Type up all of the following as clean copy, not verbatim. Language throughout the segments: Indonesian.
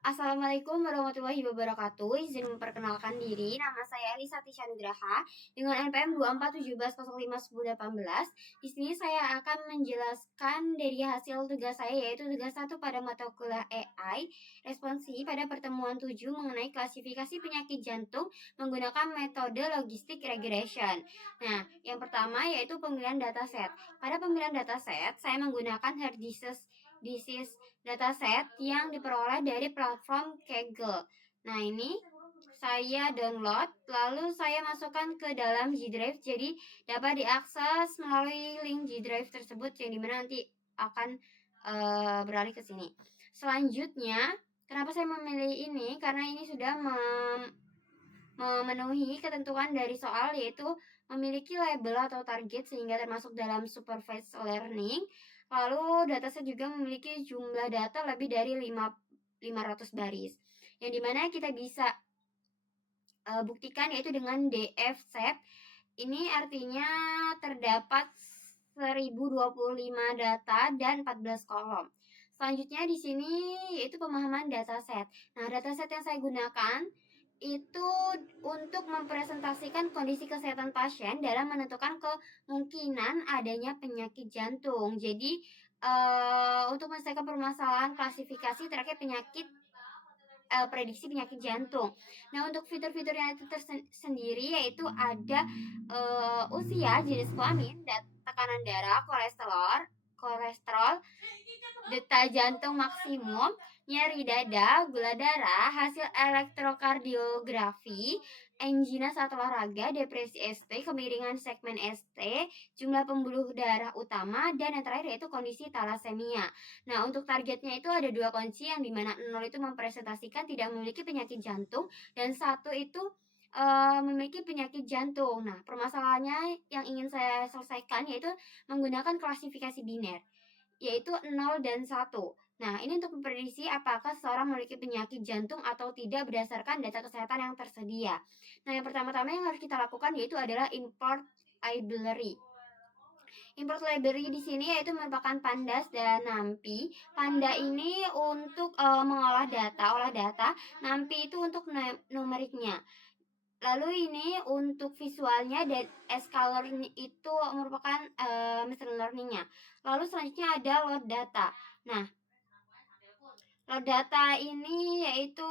Assalamualaikum warahmatullahi wabarakatuh. Izin memperkenalkan diri, nama saya Elisa Tisha Nugraha dengan NPM 2417051018. Di sini saya akan menjelaskan dari hasil tugas saya, yaitu tugas 1 pada mata kuliah AI, responsi pada pertemuan 7 mengenai klasifikasi penyakit jantung menggunakan metode logistik regression. Nah, yang pertama yaitu pemilihan dataset. Pada pemilihan dataset, saya menggunakan Heart Disease dataset yang diperoleh dari platform Kaggle. Nah, ini saya download, lalu saya masukkan ke dalam G Drive, jadi dapat diakses melalui link G Drive tersebut yang dimana nanti akan beralih ke sini. Selanjutnya, kenapa saya memilih ini? Karena ini sudah memenuhi ketentuan dari soal, yaitu memiliki label atau target sehingga termasuk dalam supervised learning. Lalu dataset juga memiliki jumlah data lebih dari 500 baris. Yang dimana kita bisa buktikan yaitu dengan DF-SEP. Ini artinya terdapat 1025 data dan 14 kolom. Selanjutnya di sini yaitu pemahaman dataset. Nah, dataset yang saya gunakan itu untuk mempresentasikan kondisi kesehatan pasien dalam menentukan kemungkinan adanya penyakit jantung. Jadi, untuk menyelesaikan permasalahan klasifikasi terkait penyakit prediksi penyakit jantung. Nah, untuk fitur-fiturnya itu tersendiri yaitu ada usia, jenis kelamin, dan tekanan darah, kolesterol, detak jantung maksimum, nyeri dada, gula darah, hasil elektrokardiografi, angina saat olahraga, depresi ST, kemiringan segmen ST, jumlah pembuluh darah utama, dan yang terakhir yaitu kondisi talasemia. Nah, untuk targetnya itu ada 2 kunci, yang dimana 0 itu mempresentasikan tidak memiliki penyakit jantung, dan 1 itu memiliki penyakit jantung. Nah, permasalahannya yang ingin saya selesaikan yaitu menggunakan klasifikasi biner, yaitu 0 dan 1. Nah, ini untuk memprediksi apakah seseorang memiliki penyakit jantung atau tidak berdasarkan data kesehatan yang tersedia. Nah, yang pertama-tama yang harus kita lakukan yaitu adalah import library. Import library di sini yaitu merupakan pandas dan NumPy. Panda ini untuk mengolah data, olah data, NumPy itu untuk numeriknya. Lalu ini untuk visualnya, dan scalar itu merupakan machine learningnya. Lalu selanjutnya ada load data. Nah, load data ini yaitu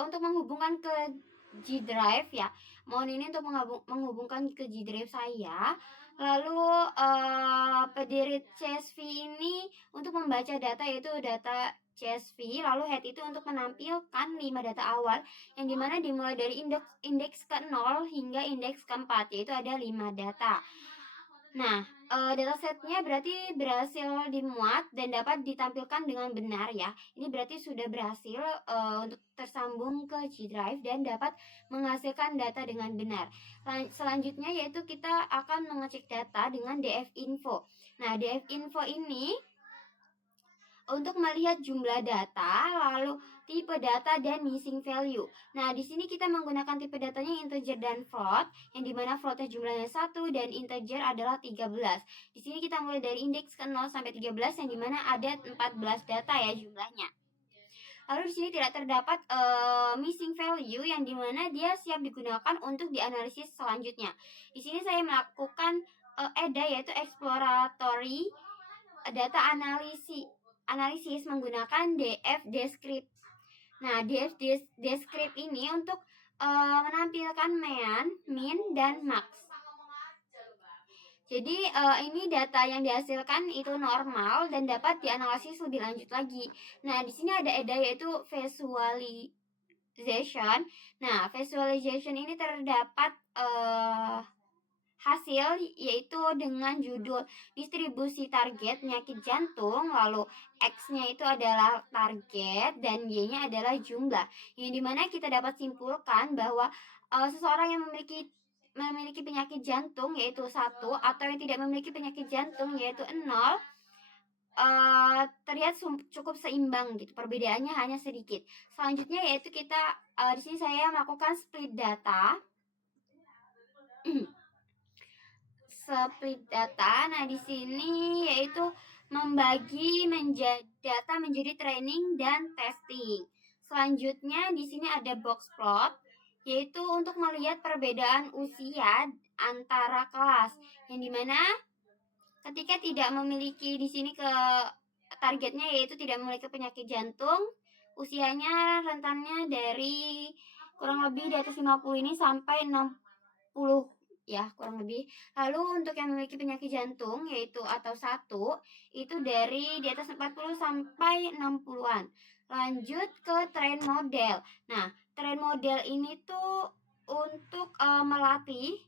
untuk menghubungkan ke G Drive ya. Mohon ini untuk menghubungkan ke G Drive saya. Lalu pedirit CSV ini untuk membaca data, yaitu data CSV. Lalu head itu untuk menampilkan 5 data awal yang dimana dimulai dari indeks ke-0 hingga indeks ke-4, yaitu ada 5 data. Nah, datasetnya berarti berhasil dimuat dan dapat ditampilkan dengan benar ya. Ini berarti sudah berhasil untuk tersambung ke G Drive dan dapat menghasilkan data dengan benar. Selanjutnya yaitu kita akan mengecek data dengan DF Info. Nah, DF Info ini untuk melihat jumlah data, lalu tipe data dan missing value. Nah, di sini kita menggunakan tipe datanya integer dan float, yang dimana floatnya jumlahnya 1 dan integer adalah 13. Di sini kita mulai dari indeks ke 0 sampai 13, yang dimana ada 14 data ya jumlahnya. Lalu di sini tidak terdapat missing value, yang dimana dia siap digunakan untuk dianalisis selanjutnya. Di sini saya melakukan EDA, yaitu exploratory data analisis menggunakan DF Descript. Nah, DF Descript ini untuk menampilkan min, dan max. Jadi ini data yang dihasilkan itu normal dan dapat dianalisis lebih lanjut lagi. Nah, di sini ada EDA yaitu visualization. Nah, visualization ini terdapat hasil yaitu dengan judul distribusi target penyakit jantung, lalu X-nya itu adalah target dan Y-nya adalah jumlah, yang dimana kita dapat simpulkan bahwa seseorang yang memiliki penyakit jantung yaitu 1, atau yang tidak memiliki penyakit jantung yaitu 0, terlihat cukup seimbang gitu, perbedaannya hanya sedikit. Selanjutnya yaitu kita di sini saya melakukan split data. Split data. Nah, di sini yaitu membagi data menjadi training dan testing. Selanjutnya di sini ada box plot, yaitu untuk melihat perbedaan usia antara kelas, yang dimana ketika tidak memiliki di sini ke targetnya yaitu tidak memiliki penyakit jantung, usianya rentannya dari kurang lebih di atas 50 ini sampai 60 ya kurang lebih. Lalu untuk yang memiliki penyakit jantung yaitu atau satu itu dari di atas 40 sampai 60-an. Lanjut ke tren model. Nah, tren model ini tuh untuk melatih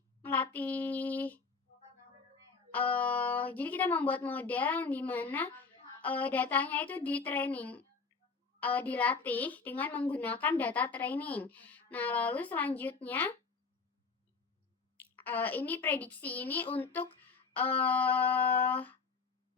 jadi kita membuat model yang dimana datanya itu di training, dilatih dengan menggunakan data training. Nah, lalu selanjutnya ini prediksi ini untuk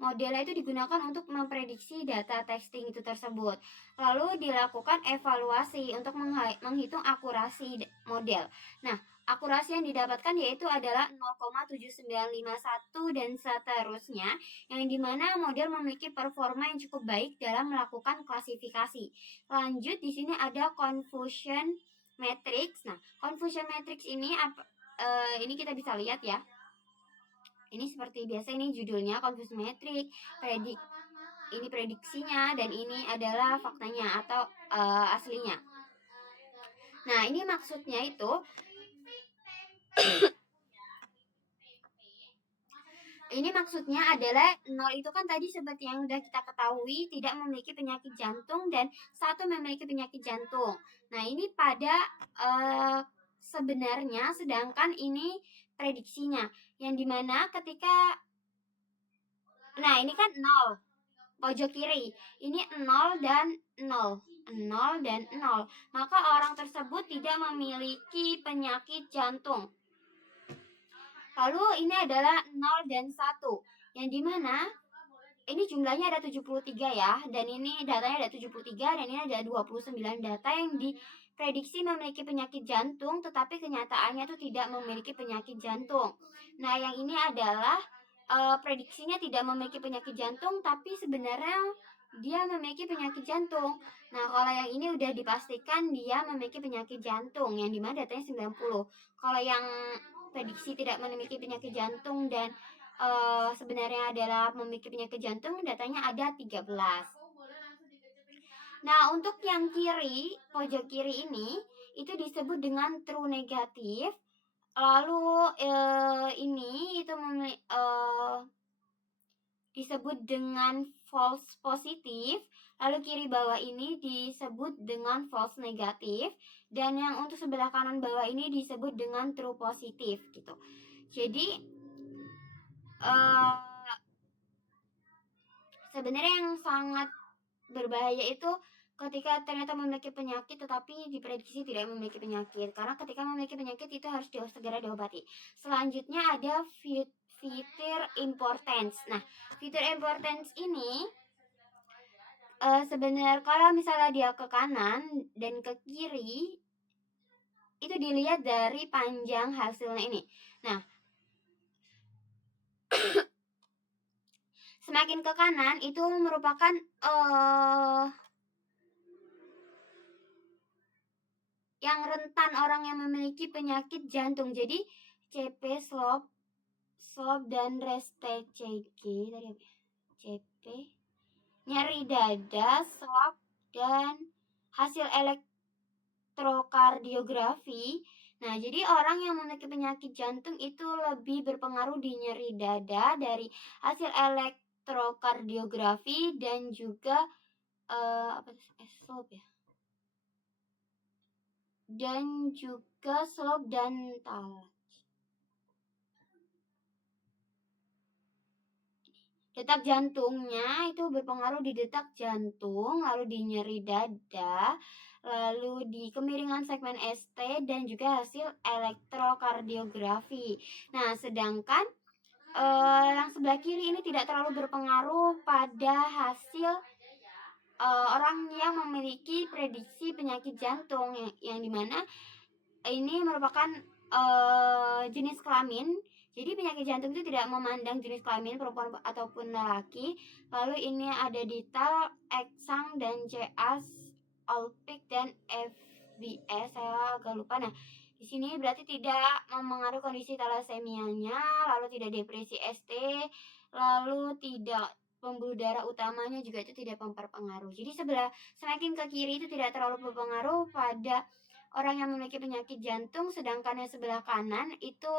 modelnya itu digunakan untuk memprediksi data testing itu tersebut. Lalu dilakukan evaluasi untuk menghitung akurasi model. Nah, akurasi yang didapatkan yaitu adalah 0,7951 dan seterusnya, yang dimana model memiliki performa yang cukup baik dalam melakukan klasifikasi. Lanjut di sini ada confusion matrix. Nah, confusion matrix ini ini kita bisa lihat ya. Ini seperti biasa, ini judulnya confusion matrix, ini prediksinya, dan ini adalah faktanya atau aslinya. Nah, ini maksudnya itu ini maksudnya adalah 0 itu kan tadi seperti yang sudah kita ketahui tidak memiliki penyakit jantung dan 1 memiliki penyakit jantung. Nah, ini pada sebenarnya, sedangkan ini prediksinya, yang dimana ketika ini kan 0 pojok kiri, ini 0 dan 0 dan 0, maka orang tersebut tidak memiliki penyakit jantung. Lalu ini adalah 0 dan 1, yang dimana ini jumlahnya ada 73 ya, dan ini datanya ada 73, dan ini ada 29 data yang diprediksi memiliki penyakit jantung, tetapi kenyataannya itu tidak memiliki penyakit jantung. Nah, yang ini adalah prediksinya tidak memiliki penyakit jantung, tapi sebenarnya dia memiliki penyakit jantung. Nah, kalau yang ini udah dipastikan dia memiliki penyakit jantung, yang dimana datanya 90. Kalau yang prediksi tidak memiliki penyakit jantung dan sebenarnya adalah memiliki penyakit jantung, datanya ada 13. Nah, untuk yang kiri, pojok kiri ini, itu disebut dengan true negatif. Lalu ini itu disebut dengan false positif. Lalu kiri bawah ini disebut dengan false negatif. Dan yang untuk sebelah kanan bawah ini disebut dengan true positif gitu. Jadi sebenarnya yang sangat berbahaya itu ketika ternyata memiliki penyakit tetapi diprediksi tidak memiliki penyakit, karena ketika memiliki penyakit itu harus segera diobati. Selanjutnya ada fitur importance. Nah, fitur importance ini sebenarnya kalau misalnya dia ke kanan dan ke kiri itu dilihat dari panjang hasilnya ini. Nah, semakin ke kanan itu merupakan yang rentan orang yang memiliki penyakit jantung. Jadi CP slope dan rest CG tadi apa? CP nyeri dada, slope dan hasil elektrokardiografi. Nah, jadi orang yang memiliki penyakit jantung itu lebih berpengaruh di nyeri dada dari hasil elektrokardiografi dan juga slope ya. Dan juga slope dan talas. Detak jantungnya itu berpengaruh di detak jantung, lalu di nyeri dada, lalu di kemiringan segmen ST dan juga hasil elektrokardiografi. Nah, sedangkan yang sebelah kiri ini tidak terlalu berpengaruh pada hasil orang yang memiliki prediksi penyakit jantung, yang dimana ini merupakan jenis kelamin. Jadi penyakit jantung itu tidak memandang jenis kelamin perempuan ataupun laki. Lalu ini ada detail, eksang dan CA Alpic dan FBS, saya agak lupa. Nah, di sini berarti tidak mempengaruhi kondisi talasemianya, lalu tidak depresi ST, lalu tidak pembuluh darah utamanya juga itu tidak mempengaruhi. Jadi semakin ke kiri itu tidak terlalu berpengaruh pada orang yang memiliki penyakit jantung, sedangkan yang sebelah kanan itu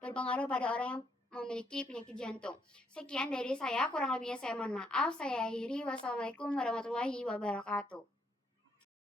berpengaruh pada orang yang memiliki penyakit jantung. Sekian dari saya, kurang lebihnya saya mohon maaf. Saya akhiri. Wassalamualaikum warahmatullahi wabarakatuh.